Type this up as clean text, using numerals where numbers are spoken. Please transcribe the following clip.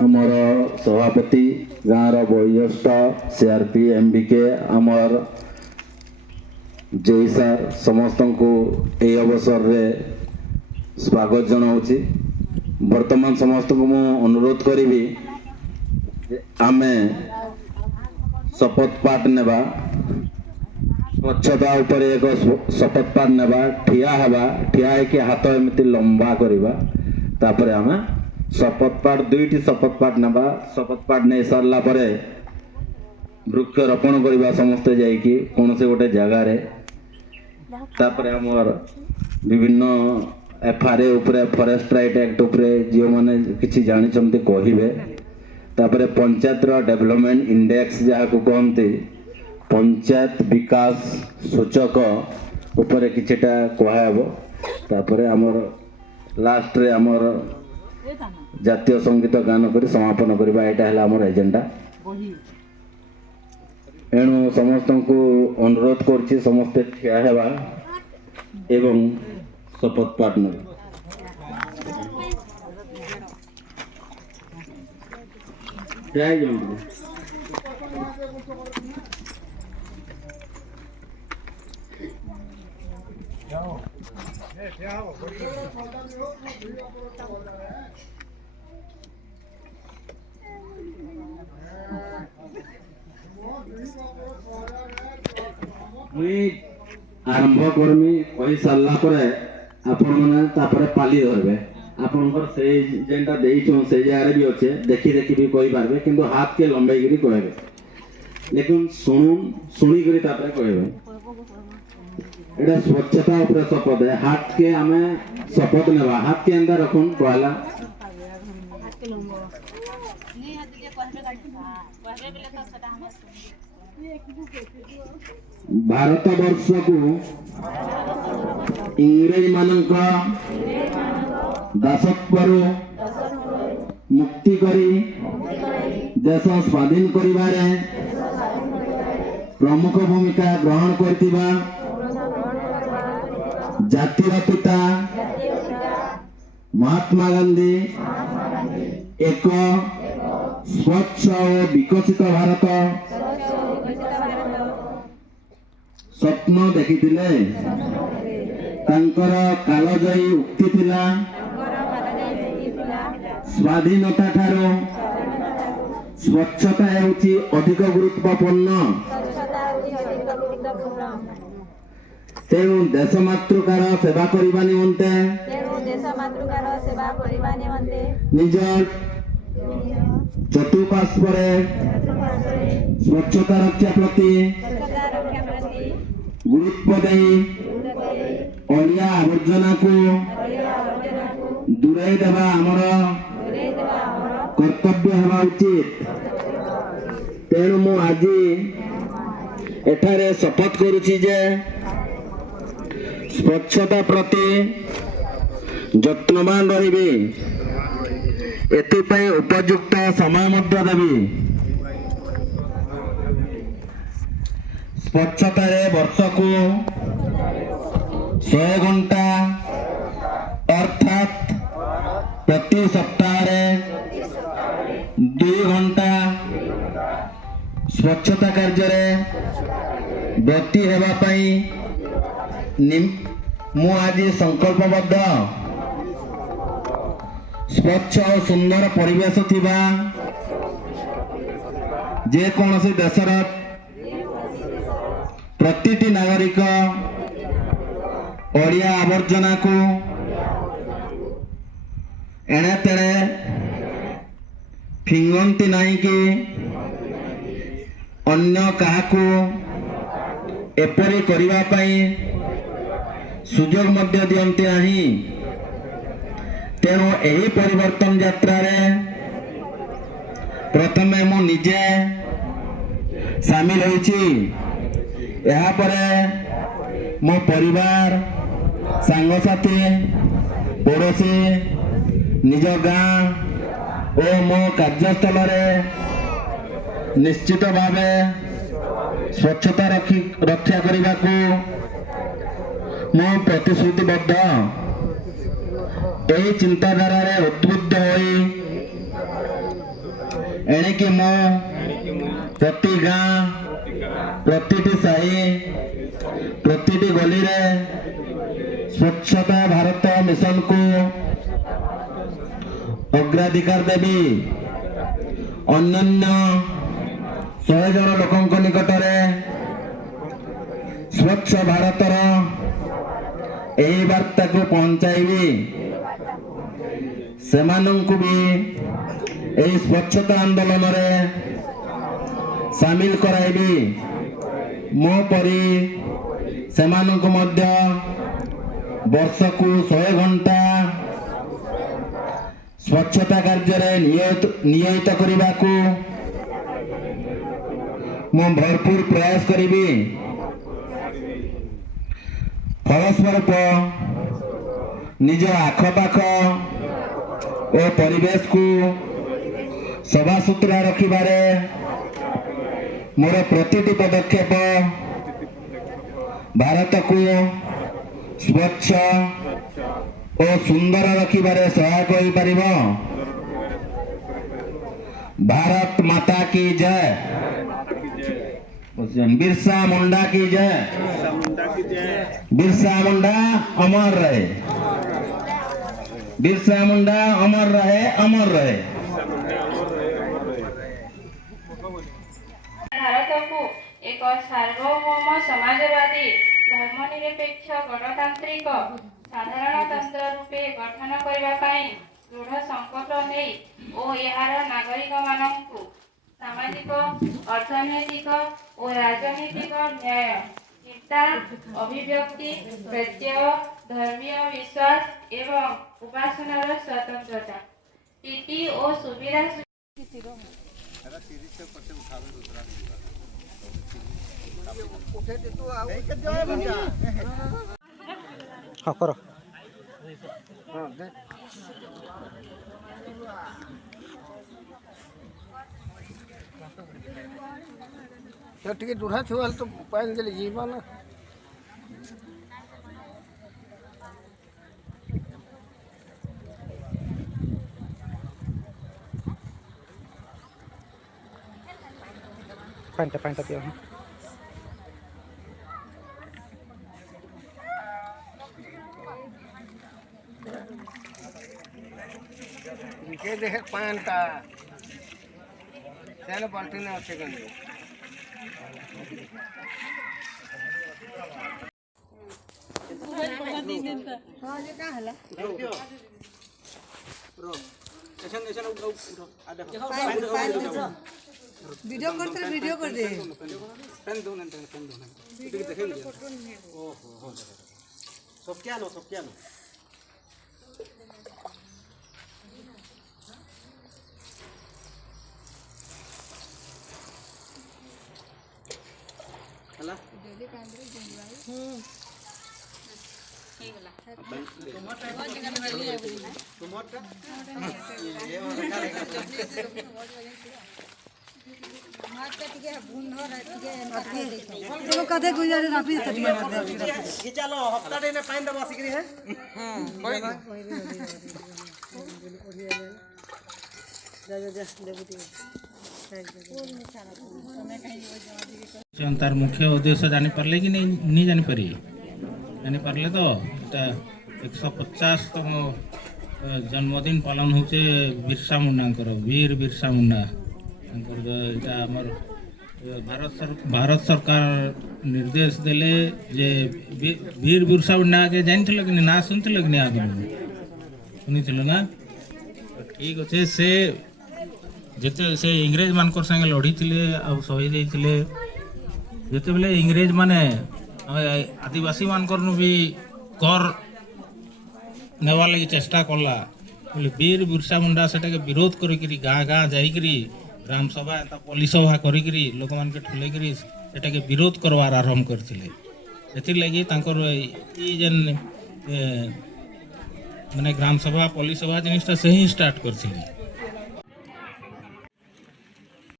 आमर सभापति गाँव वयोज्येष्ठ सीआरपी एमबीके आमर जय सार समस्त को यही अवसर रे स्वागत जनाऊँगी। वर्तमान समस्त को मु अनुरोध करी आमे शपथ पाठ नेबा स्वच्छता उपर एक शपथ पाठ नेबा ठिया हेबा ठिया है हाथ एमती लंबा करवा तापर आमे शपथ पाठ दुईटी शपथ पाठ नेबा शपथ पाठ नहीं सारला परे वृक्ष रोपण करवा समस्ते जाइकी कौन से गोटे जगार तापर आमर विभिन्न एफआरए उपरे फॉरेस्ट राइट एक्ट उपरे जो माने किछि जानिछन्ते कहिबे तापर पंचायत डेवलपमेंट इंडेक्स जहाँ को कहते पंचायत विकास सूचक उपरे किछटा कहब तापर आमर लास्ट रे आमर जातीय संगीत गान करी समापन करबा एटा हला आमर एजेंडा। एणु समस्त को अनुरोध करछि समस्त ठिया हेबा एवं शपथ पाठ नेबा। जय जय आरंभ करमी कही सारा आपण मैंने पाली धरबे आपनकर से जेनटा देइछो से जगह भी अच्छे देखी देखी भी कही पारबे किंतु हाथ के लंबाई करी कहबे लेकिन शुणी करी तापरे कहबे एटा स्वच्छता ऊपर शपथ है। हाथ के आमे शपथ नेबा हाथ के अंदर रखुन कहला भारत वर्ष को इंग्रेज मानक दासत्वरु मुक्ति करी देश स्वाधीन करिबारे प्रमुख भूमिका ग्रहण करथिबा जातिर पिता महात्मा गांधी एक स्वच्छ और विकसित भारत स्वप्न देखिथिले तांकर कालजयी उक्ति थिला स्वाधीनता ठारो स्वच्छता हेउछि अधिक गुरुत्वपूर्ण तेणु देश मातृकार सेवा करिबा निमंते निज चतुर्पार्श्वरे स्वच्छता रक्षा प्रति गुरुत्व दे अलिया आवर्जना को दूरे देवा आमर कर्तव्य हेबा उचित। तेणु मु आज एठारे शपथ करुछि जे स्वच्छता प्रति जत्नवान रहिबे एथिपाई उपयुक्त समय मध्य देवी स्वच्छता वर्ष को 100 घंटा अर्थात प्रति सप्ताह 2 घंटा स्वच्छता कार्य ब्रती हेबा पाई मु आज संकल्पबद्ध स्वच्छ और सुंदर परिवेश थिबा जे कोनोसी देशर प्रतिटी नागरिक अड़िया आवर्जना को एणे तेणे फिंगंती नहीं कि अन्य काहाकू एपरी करिवा पाई सुजोग मध्य दियंती नहीं। तेणु यही परिवर्तन यात्रा प्रथमे मु निजे सामिल होइछि यहाँ पर मो परिवार सांगसाथी पड़ोशी निज गाँ और मो कार्यस्थल निश्चित भावे स्वच्छता रक्षा करने को मु प्रतिश्रुतिबद्ध। यही चिंताधारा उद्बुद्ध होई एणिकी मो प्रति गाँ प्रतिटी साही प्रतिटी गली रे स्वच्छता भारत मिशन को अग्राधिकार देवी अन्य 100 जन लोकों निकट में स्वच्छ भारतर यही वार्ता को पहुंचाइबी सेमानंकु भी यही स्वच्छता आंदोलन में शामिल कराइबी मो परी सेमानंकु मध्य वर्ष को 100 घंटा स्वच्छता कार्य नियोजित करने को मु भरपूर प्रयास करी फलस्वरूप निज आखपाख और परिवेश को सफा सुतरा रखिबारे मोर प्रतिटी पदक्षेप भारत को स्वच्छ और सुंदर रखिबारे सहायक हो पारिबो। भारत माता की जय। बिरसा मुंडा की जय। बिरसा मुंडा अमर रहे। बिरसा मुंडा अमर रहे, अमर रहे। भारत को एक सार्वभौम समाजवादी धर्मनिरपेक्ष गणतांत्रिक साधारणतंत्र रूपे गठन करने दृढ़ संकल्प नहीं और यार नागरिक मानू सामाजिक अर्थनैतिक और राजनीतिक न्याय चिंता अभिव्यक्ति प्रत्यय धर्मीय विश्वास एवं उपासनार स्वतंत्रता टीटी और सुविधा तो टिके दूरा छुआल तो पाइन जले जीवा ना पाइन पियो इनके देखे पान ता सेन बाल्टी ना अच्छे गंदे हाँ ये क्या है वीडियो कर दे सब क्या लो हला कदे गुजारे ना पी चलो हफ्ता दिन पाइन दबा सिकरी है तार मुख्य उद्देश्य जानी पारे कि नहीं जानी पारे जानी पारे तो 150तम जन्मदिन पालन होचे बिरसा मुंडा वीर बिरसा मुंडा भारत सरकार निर्देश देले जे वीर बिरसा मुंडा के जानी कि ना सुनते कि नहीं आगे शुनी ना ठीक अच्छे से जिते से इंग्रेज मान संगे लड़ी आ शहीद होते जिते बेले इंग्रेज माने आदिवासी मानकर भी कर नेवा लगी चेष्टा कला बोले वीर बिरसा मुंडा सेटा के विरोध करी गाँ गाँ जाइकरी ग्राम सभा एंता पुलिस सभा करी लोक मान के ठुलेकरी सेटा के विरोध करवार आरंभ करते लगी जेन माने ग्राम सभा पुलिस सभा जिनिसटा से ही स्टार्ट करथिले।